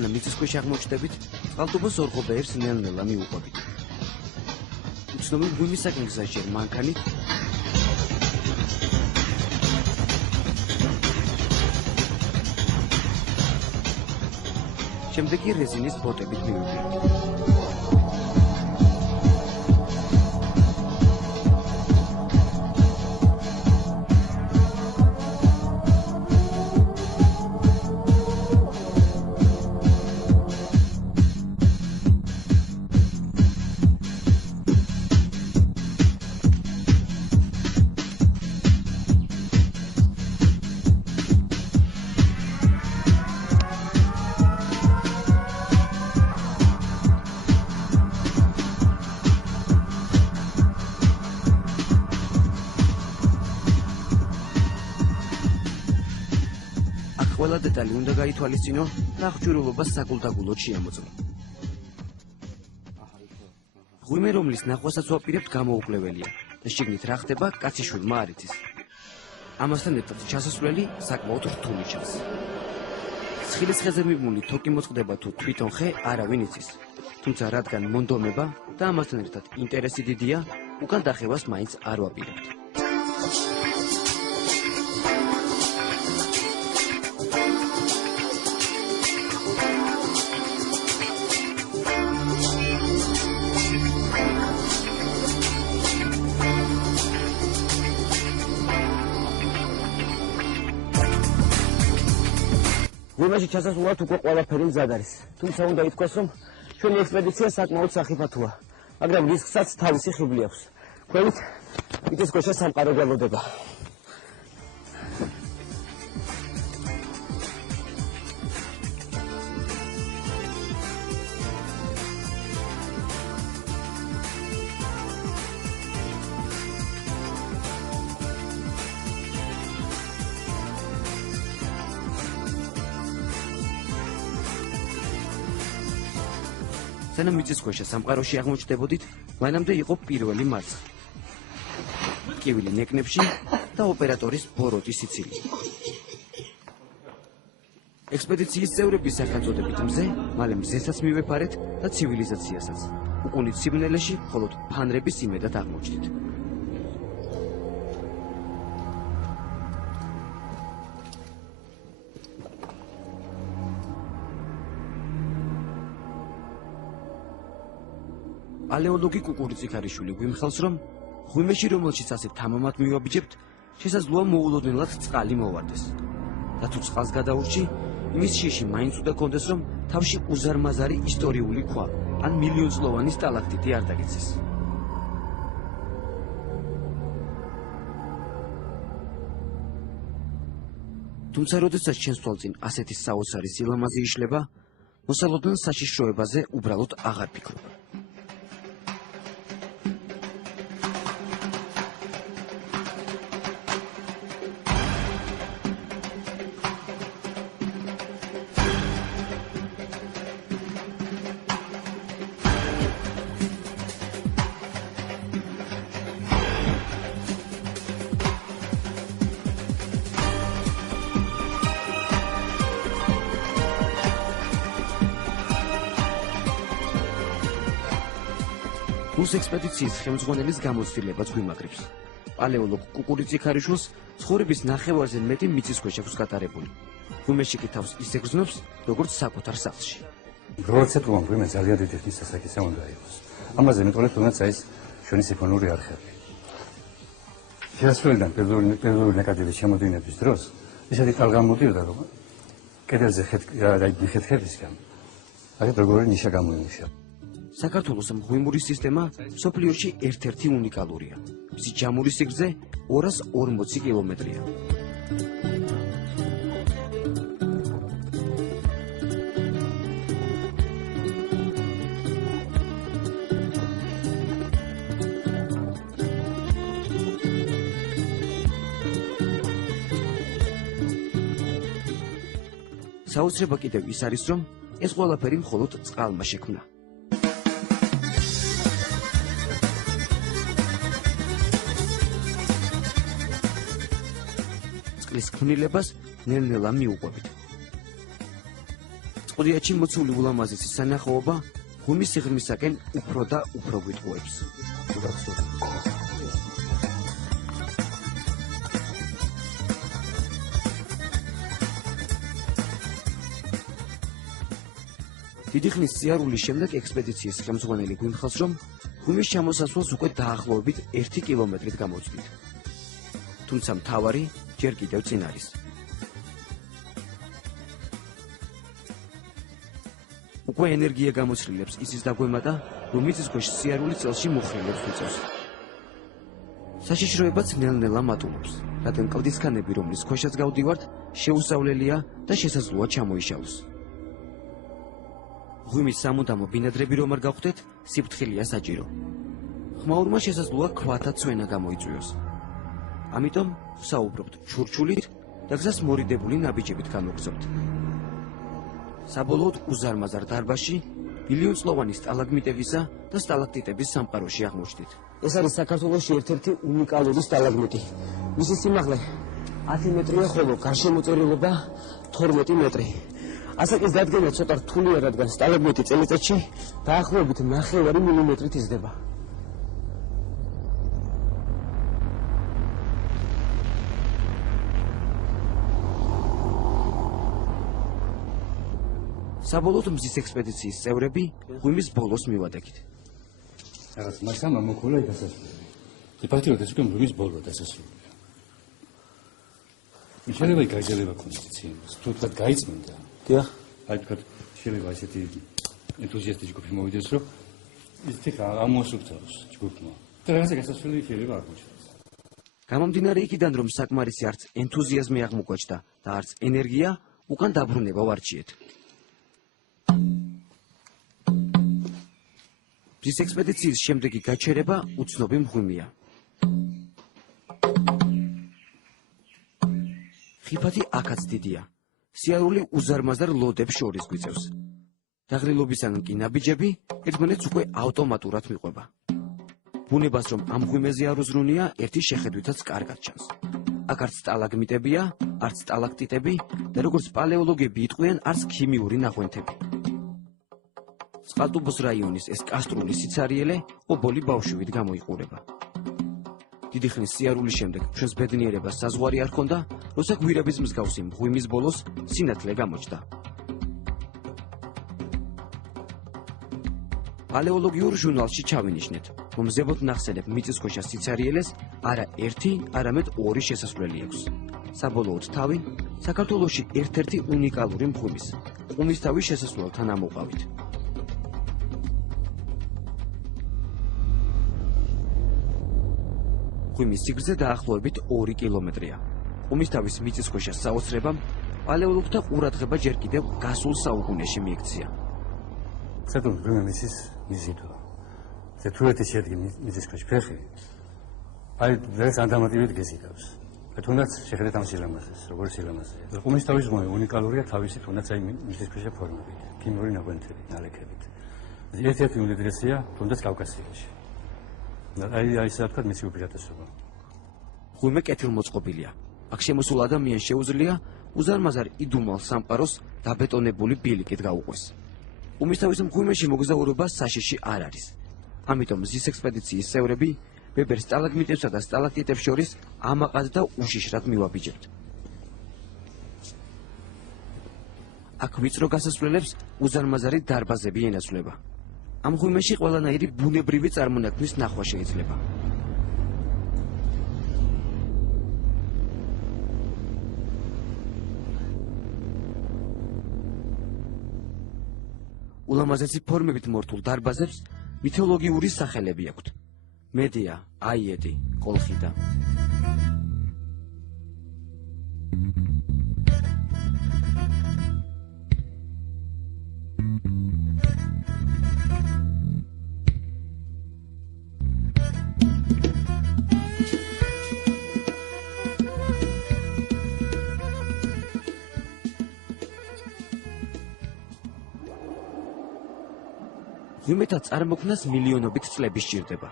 სანამ მიწისქვეშ აღმოჩნდებით, წყალტუბოს ორღობეებს ნელ-ნელა მიუყვებით. უცნობი ღვიმისაკენ გზაჯერ მანქანით შემდეგ კი რეზინის ბოტებით მივიდით. ყველა დეტალი უნდა გაითვალისწინო და აღჭურვილობას საკულტაგულოდ შეამოწმო. ღვიმე, რომლის ნახვასაც ვაპირებთ, გამოუკლეველია და შიგნით რა ხდება, კაციშვილმა არ იცის. ამასთან ერთად ჩასასვლელი საკმაოდ რთული ჩანს. ცხილის ხეზე მიმული თოკი მოწყდება თუ თვითონ ხე, არავინ იცის. თუმცა რადგან მონდომება და ამასთან ერთად ინტერესი დიდია, უკან დახევას მაინც არ ვაპირებთ. ღვიმეში ჩასასვლელად უკვე ყველაფერი მზად არის. თუმცა უნდა ითქვას, რომ ჩვენი ექსპედიცია საკმაოდ სახიფათოა, მაგრამ რისკსაც თავისი ხიბლი აქვს. ქვევით მიწისქვეშა სამყარო გველოდება. სანამ მიწისქვეშა სამყაროში აღმოჩნდებოდით, მანამდე იყო პირველი მარცხი. ტკივილი ნეკნებში და ოპერატორის ბოროტი სიცილი. ექსპედიციის წევრების სახელწოდებით მზე, მალე მზესაც მივეფარეთ და ცივილიზაციასაც. უკუნით სიბნელეში მხოლოდ ფანრების იმედად აღმოჩნდით. პალეოლოგი კუკურიძიქარიშვილი გვიმხელს, რომ ღვიმეში, რომელშიც ასე თამამად მივაბიჯებთ, შესაძლოა მოულოდნელად წყალი მოვარდეს. და თუ წყალს გადაურჩი, იმის შიში მაინც უნდა კონდეს, რომ თავში უზარმაზარი ისტორიული ქვა, ან მილიონწლოვანი სტალაქტიტი არ დაგეცეს. თუმცა როდესაც ჩვენს თვალწინ ასეთი საოცარი სილამაზე იშლება, მოსალოდნელ საშიშროებაზე უბრალოდ აღარ ფიქრობ. რუს ექსპედიციის ხელმძღვანელის გამოცდილებაც გვიმაგრებს. პალეოლოგ კუკურიძიქარიშვილს ცხოვრების ნახევარზე მეტი მიწისქვეშ აქვს გატარებული. ღვიმეში კი თავს ისე გრძნობს, როგორც საკუთარ სახლში. პროცედურამ ღვიმე ძალიან დიდი ხნის ასაკისა უნდა იყოს. ამაზე მეტყოლებს თუნდაც ეს ჩვენი სიფონური არხები. შესასვლელიდან პირველი ნაკადების შემოდინების დროს ისეთი ტალღა მოდიოდა, რომ კედელზე ხეთქებისგან აქ როგორი ნიშა გამოიმუშა. საქართველოს მღვიმური სისტემა მსოფლიოში ერთ-ერთი უნიკალურია. მისი ჯამური სიგრძე 240 კილომეტრია. საოცრება კიდევ ის არის, რომ ეს ყველაფერი მხოლოდ წყალმა შექმნა. წყლის ქმნილებას ნელ-ნელა მიუყვებით. ყუდიათში მოცული ულამაზესი სანახაობა ღვიმის სიღრმისაკენ უფრო და უფრო გვიტყუებს. დიდი ხნის სიარულის შემდეგ ექსპედიციის ხელმძღვანელი გვიმხელს, რომ ღვიმის ჩამოსასვლელს უკვე დაახლოებით 1 კილომეტრით გამოვწვით. თუმცა მთავარი ჯერ კიდევ წინ არის. უკვე ენერგია გამოცდილებს ისის დაგვემატა, რომ მიწის ქვეშ სიარული წელში მუხრილებს უწევს. საშიშროებაც ნელ-ნელა მატულობს, რადგან კლდისქანები, რომლის ქვეშაც გავდივართ, შეუსავლელია და შესაძლოა ჩამოიშალოს. ღვიმის სამუდამო ბინადრები რომ არ გავხდეთ, სიფრთხილეა საჭირო. ხმაურმა შესაძლოა ქვათა ცვენა გამოიწვიოს. ამიტომ ვსაუბრობთ ჩურჩულით და გზას მორიდებული ნაბიჯებით განვგრძობთ. საბოლოოდ უზარმაზარ დარბაზში მილიონწლოვანი სტალაგმიტებისა და სტალაქტიტების სამყაროში აღმოჩნდით. ეს არის საქართველოში ერთ-ერთი უნიკალური სტალაგმიტი. მისი სიმაღლე 10 მეტრია, ხოლო გარშემოწერილობა 12 მეტრი. ასაკის დადგენა ცოტა რთულია, რადგან სტალაგმიტი წელიწადში დაახლოებით 9 მილიმეტრით იზრდება. საბოლოოდ მზის ექსპედიციის წევრები ღვიმის ბოლოს მივადექით. რაღაც მასამა მოკოლა დასასრულია. ფაქტობრივად ეს უკვე ღვიმის ბოლო დასასრულია. შეიძლება გაიძელება კონდიციებს, თუნდაც გაიწმინდა. დიახ. აი თქვა შეიძლება ესეთი ენთუზიასტი ჯგუფი მოვიდეს, რომ ის თიხა ამოსუფთავს ჯგუფმა. და რაღაცა გასასვლელი შეიძლება აღმოჩნდეს. გამომდინარე იქიდან, რომ საკმარისი არც ენთუზიაზმი აღმოგვაჩნდა და არც ენერგია, უკან დაბრუნება ვარჩიეთ. მზის ექსპედიციის შემდეგი გაჩერება უცნობი მღვიმეა. ხიფათი აქაც დიდია. სიარული უზარმაზარ ლოდებს შორის გვიწევს. დაღრილობისაგან კი ნაბიჯები ერთმანეთს უკვე ავტომატურად მიყვება. ბუნებას რომ ამ მღვიმეზე არ უზრუნია, ერთი შეხედვითაც კარგად ჩანს. აქ არც სტალაგმიტებია, არც სტალაქტიტები და როგორც პალეოლოგები იტყვიან, არც ქიმიური ნაღვენთები. წყალტუბოს რაიონის ეს კასტრული სიცარიელე ობოლი ბავშვივით გამოიყურება. დიდი ხნის სიარულის შემდეგ ჩვენს ბედნიერებას საზღვარი არ ჰქონდა, როცა გვირაბის მსგავსი მღვიმის ბოლოს სინათლე გამოჩნდა. პალეოლოგიურ ჟურნალში ჩავინიშნეთ, რომ ზემოთ ნახსენებ მიწისქვეშა სიცარიელეს არა ერთი, არამედ 2 შესასვლელი აქვს. საბოლოოდ თავი საქართველოში ერთ-ერთი უნიკალური მღვიმის, ყუმისთავის შესასვლელთან ამოყავით. ღვიმის სიგრძე დაახლოებით 2 კილომეტრია. ყუმისთავის მიწისქვეშა საოცრებამ პალეოლოგთა ყურადღება ჯერ კიდევ გასულ საუკუნეში მიექცია. საერთოდ ღვიმის მიზიდვა. თეთრეთი შედგა მიწისქვეშ ფეხი. აი ეს ანდამატივით გეზიდავს. თუნდაც შეხედეთ ამ სილამაზეს, როგორც სილამაზეა. ყუმისთავის ღვინო უნიკალურია თავისი თუნდაც აი მიწისქვეშა ფორმებით, ქიმიური ნაღვენთებით, ნალექებით. ერთ-ერთი უდიდესია თუნდაც კავკასიაში. აი საერთოდ მისი უპირატესობა. ღვიმე კეთილმოწყობილია. აქ შემოსულ ადამიანს შეუძლია უზარმაზარ იდუმალ სამყაროს დაბეტონებული ბილიკით გაუყვეს. ყუმისთავის მღვიმეში მოგზაურობა საშიში არ არის. ამიტომ მზის ექსპედიციის წევრები ბებერ სტალაგმიტებსა და სტალაქტიტებს შორის ამაყად და უშიშრად მივაბიჯებთ. აქ ვიწრო გასასვლელებს უზარმაზარი დარბაზები ენაცვლება. ამ ღვიმეში ყველანაირი ბუნებრივი წარმონაქმნის ნახვა შეიძლება. ულამაზესი ფორმებით მორთულ დარბაზებს მითოლოგიური სახელები აქვთ. მედია, აიეტი, კოლხიდა. ღვიმეთა წარმოქმნას მილიონობით წლები სჭირდება.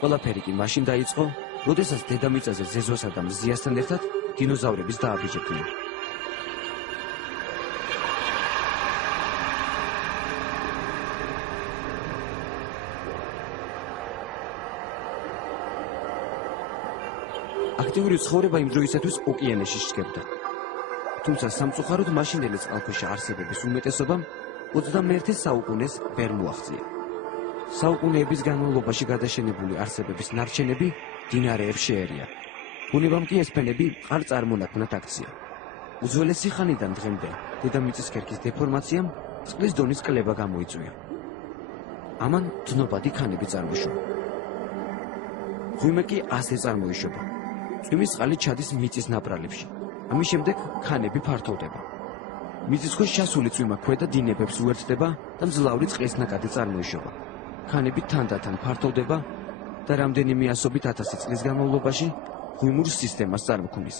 ყველაფერი კი მაშინ დაიწყო, როდესაც დედამიწაზე ზეზოსა და მზიასთან ერთად დინოზავრების დააბიჯებდნენ. აქტიური ცხოვრება იმ დროისათვის ოკეანეში შედგებოდა. თუმცა სამწუხაროდ მაშინდელი წყალქვეშა არსებების უმეტესობამ 21 საუკუნეს ვერ მოაღწია. საუკუნეების განმავლობაში გადაშენებული არსებების ნარჩენები მდინარეებს შეერია. ბუნებამ კი ეს ფენები მყარ წარმონაქმნად აქცია. უძველესი ხანიდან დღემდე დედამიწის ქერქის დეფორმაციამ წყლის დონის კლება გამოიწვია. ამან დნობადი ქანები წარმოიშვა. ღვიმე კი ასე წარმოიშობა. წვიმის წყალი ჩადის მიწის ნაპრალებში. ამის შემდეგ ქანები ფართოვდება. მიწის ქვეშ ჩასული წვიმა ქვედა დინებებს უერთდება და მძლავრი წყლის ნაკადი წარმოიშობა. ქანები თანდათან ფართოვდება და რამდენიმე ასობით ათასი წლის განმავლობაში ღვიმურ სისტემას წარმოქმნის.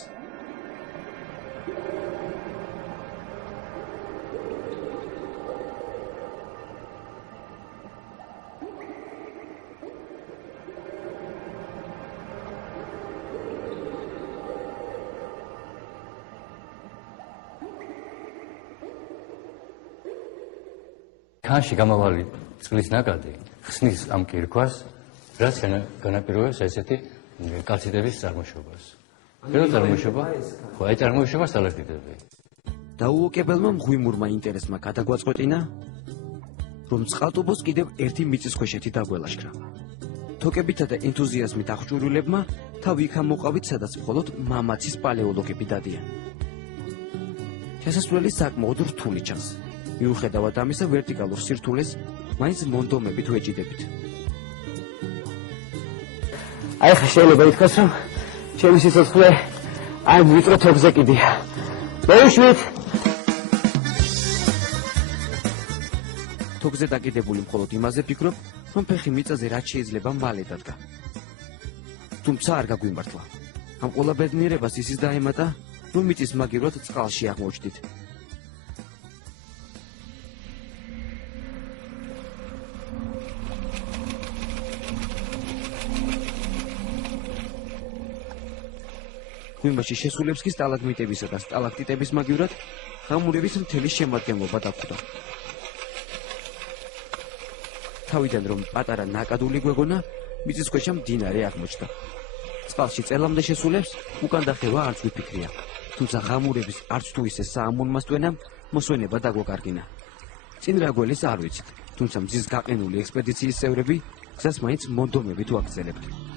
ქანში გამავალი წყლის ნაკადი ხსნის ამ კირქვას, რაც განაპირობებს ესეთი კალციტების წარმოშობას. პირველ წარმოშობა, ხო, აი წარმოშობა სტალაქტიტები. დაუოკებელმა მღვიმურმა ინტერესმა გადაგვაწყვეტინა, რომ წყალტუბოს კიდევ ერთი მიწისქვეშეთი დაგველაშქრა. თოკებითა და ენთუზიაზმით აღჭურვილებმა თავი იქ ამოყავით, სადაც მხოლოდ მამაცის პალეოლოგები დადიან. შესასვლელი საკმაოდ რთული ჩანს. მიუხედავად ამისა, ვერტიკალურ სირთულეს მაინც მონდომებით ვეჭიდებით. აი ხა შეიძლება ითქვას, რომ ჩემი სიცოცხლე აი ვიწრო თოქზე კიდია. მეუშვით. თოქზე დაკიდებული მხოლოდ იმაზე ფიქრობ, რომ ფეხი მიწაზე რაც შეიძლება მალე დადგა. თუმცა არ გაგვიმართლა. ამ ყველა ბედნიერებას ისიც დაემატა, რომ მიწის მაგივრად წყალში აღმოჩნდით. ღვიმაში შესულებს კი სტალაგმიტებისა და სტალაქტიტების მაგივრად ღამურების მთელი შემადგენლობა დაგვხვდა. თავიდან რომ პატარა ნაკადული გვეგონა, მიწისქვეშა მდინარე აღმოჩნდა. წყალში წელამდე შესულებს უკან დახევა არც გვიფიქრია. თუმცა ღამურების არც თუ ისე საამონმასტვენამ მოსვენება დაგვოკარგინა. წინ რა გველის არ ვიცით, თუმცა მზის გაყინული ექსპედიციის წევრები გზას მაინც მონდომებით ვაგრძელებთ.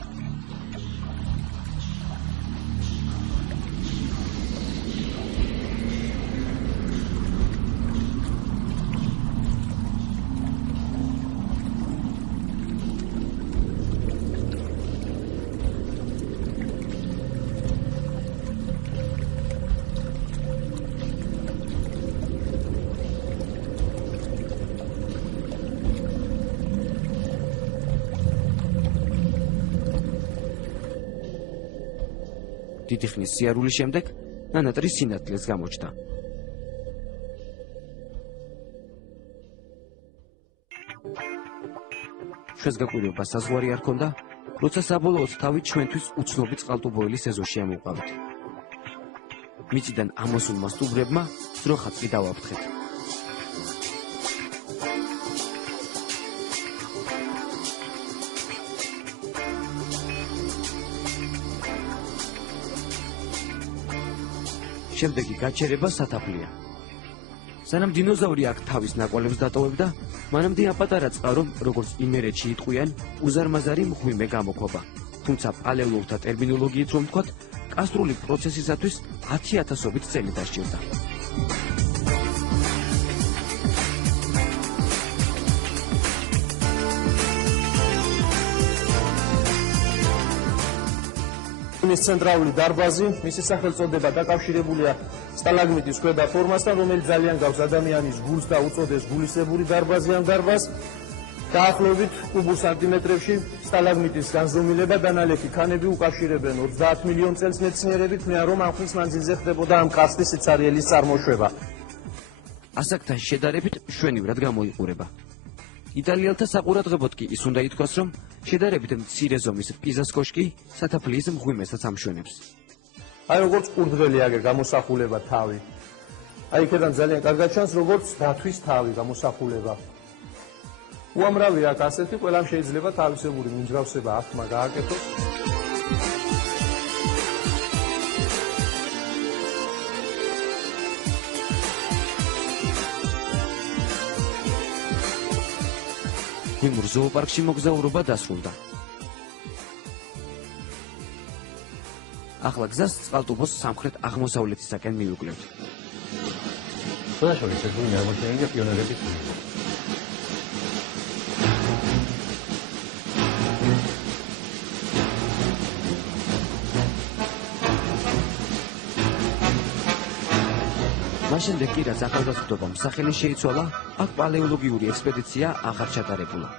დიდი ხნის სიარულის შემდეგ ნანატრის სინათლეს გამოჩნდა. შესაძლებლობა საზღვარი არ ქონდა, როცა საბოლოოდ თავი ჩვენთვის უცნობი წყალტუბოელი სეზონში ამოვყავით. მიწიდან ამოსულმა სტუბრებმა ძროხად კი დავაფრთხეთ. შემდეგი გაჩერება სათაფლია. სანამ დინოზავრი აქ თავის ნაკვალებს დატოვებდა, მანამდე აპატარა წყარო, როგორც იმერეთში იტყვიან, უზარმაზარი მღვიმე გამოქვაბა. თუმცა პალეოლოგთა ტერმინოლოგიით რომ ვთქვათ, კასტრული პროცესისათვის 10,000-ობით წელი დასჭირდა. მის ცენტრალური დარბაზი, მისი სახელწოდება დაკავშირებულია სტალაგმიტის ქვედა ფორმასთან, რომელიც ძალიან გავს ადამიანის გულს და უწოდეს გულისებური დარბაზი ამ დარბაზს. დაახლოებით კუბურ სანტიმეტრებში სტალაგმიტის განზომილება და ნალექი ქანები უკავშირებენ 30 მილიონ წელს მეცნიერებით, თუმცა რომ ამ ხნის მანძილზე ხდებოდა ამ კარსტის სიცარიელის წარმოშვება. ასაკთან შედარებით მშვენივრად გამოიყურება. იტალიელთა საყურადღებოდ კი ის უნდა ითქვას, რომ შედარებით მცირე ზომის პიზას კოშკი სათაფლიის მღვიმესაც ამშვენებს. აი როგორც კურდღელი აგერ გამოსახულება თავი. აი იქიდან ძალიან კარგად ჩანს როგორც დათვის თავი გამოსახულება. უამრავი აქ ასეთი, ყველამ შეიძლება თავისებური მიმძრავსება ართმა გააკეთოს. ღვიმურ ზოოპარკში მოგზაურობა დასრულდა. ახლა გზას წყალტუბოს სამხრეთ აღმოსავლეთისაკენ მივუკლევთ. შესაძლოა ეს გული აღმოჩენილია პიონერების მიერ. მაშინდე კი რაც ახალგაზრდობამ სახელი შეიცვალა, აქ პალეოლოგიური ექსპედიცია აღარ ჩატარებულა.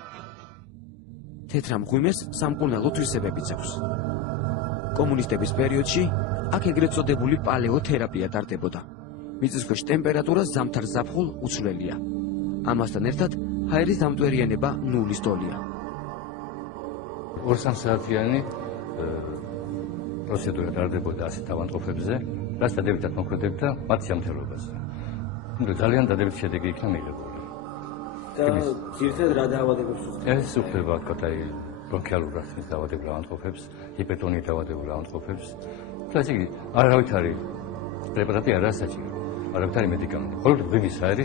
თეთრ მღვიმეს სამკურნალო თვისებებიც აქვს. კომუნისტების პერიოდში აქ ეგრეთ წოდებული პალეოთერაპია ტარდებოდა. მიწისქვეშ ტემპერატურა ზამთარ ზაფხულ უცვლელია. ამასთან ერთად ჰაერის დამტვერიანება ნულის დოლია. 2-3 საათიანი პროცედურა ტარდებოდა ასეთ ავადმყოფებზე, რაც დადებითად მოქმედებდა მათ ჯანმრთელობაზე. ძალიან დადებითი შედეგი იქნა მიღებული. და ძირითადად რა დაავადებებს უხდიდა? ეს უხდება თქო აი ბრონქიალურ რახის დაავადებულ ავადმყოფებს, ჰიპერტონიით დაავადებულ ავადმყოფებს. და ესე იგი არავითარი პრეპარატი არაა საჭირო. არავითარი მედიკამენტი. მხოლოდ ღვიმის ჰაერი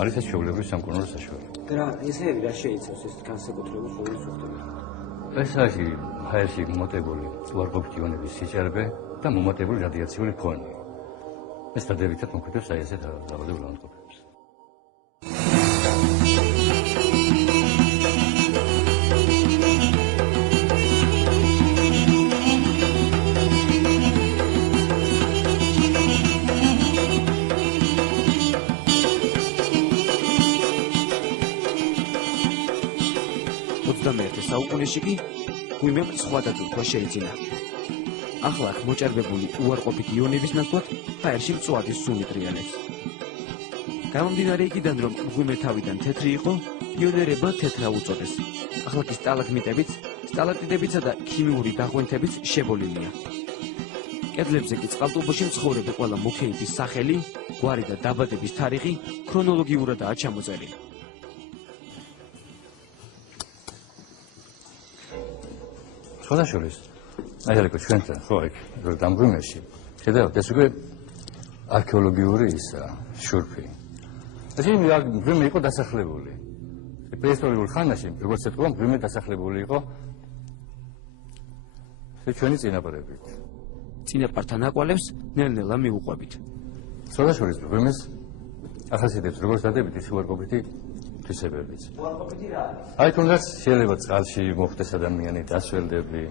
არის ეს ჩვეულებრივი სამკურნალო საშუალება. და ესეები რა შეიცავს ეს განსაკუთრებით როგორ უხდება? ეს არის ჰაერში მომატებული უარყოფითი იონების სიჭარბე და მომატებული რადიაციული ფონი. ეს დადებითად მოქმედებს აი ესეთ დაავადებულ ავადმყოფებს. საუკუნეში კი ღვიმემ სხვა დატვირთვა შეიძინა. ახლა აქ მოჭარბებული უარყოფითი იონების ნაცვლად ჰაერში მწვადი სუნი ტრიალებს. გამომდინარე იქიდან, რომ ღვიმე თავიდან თეთრი იყო, პიონერებმა თეთრა უწოდეს. ახლა კი სტალაგმიტებიც, სტალაქტიტებიცა და ქიმიური დაღვენთებიც შებოლილია. კედლებზე კი წყალტუბოში მცხოვრები ყველა მუქეების სახელი, გვარი და დაბადების თარიღი ქრონოლოგიურადაა ჩამოწერილი. შესაძლოა აი რა ჩვენთან ხო იქ დამგვიმეში შედავთ ეს უკვე არქეოლოგიური ისა შურფი ეს ღვიმე იყო დასახლებული პრეისტორიულ ხანაში როგორც ეთქვა ღვიმე დასახლებული იყო ჩვენი წინაპრებით წინაპართან აყვალებს ნელ-ნელა მიუყვებით შესაძლოა ღვიმეს ახასიათებს როგორც დადებით ის უარყოფითი თვისებებიც უარყოფითი რა არის? აი თუნდაც შეიძლება წყალში მოხდეს ადამიანი დასველდები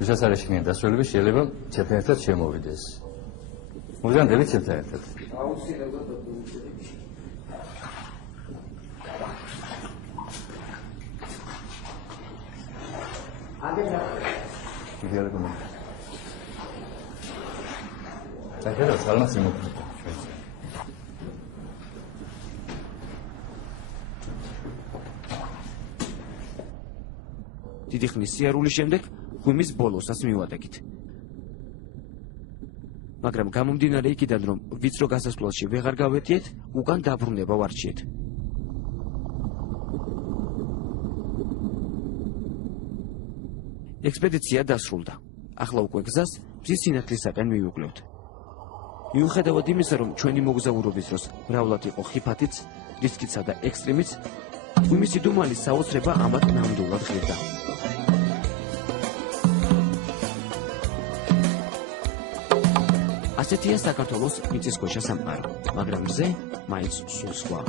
ვისაც არ ეშინია დასველები შეიძლება ჩემთან ერთად შემოვიდეს მოგზაურდებით ჩემთან ერთად აუცილებლად იდეალურად და შეიძლება ძალმაც იმოქმედა დიდი ხნის სიარულის შემდეგ ღვიმის ბოლოსას მივადექით. მაგრამ გამომდინარე იქიდან, რომ ვიწრო გასასვლელში ვეღარ გავეტიეთ, უკან დაბრუნება ვარჩიეთ. ექსპედიცია დასრულდა. ახლა უკვე გზას მზის სინათლისაკენ მივუკლევთ. მიუხედავად იმისა, რომ ჩვენი მოგზაურობის დროს მრავლად იყო ხიფათიც, რისკიცა და ექსტრემიც, ღვიმის იდუმალის საოცრება ამათ ნამდვილად ღირდა. ასეთია საქართველოს მიწისქვეშა სამყარო, მაგრამ მზე მაინც სულ სხვა.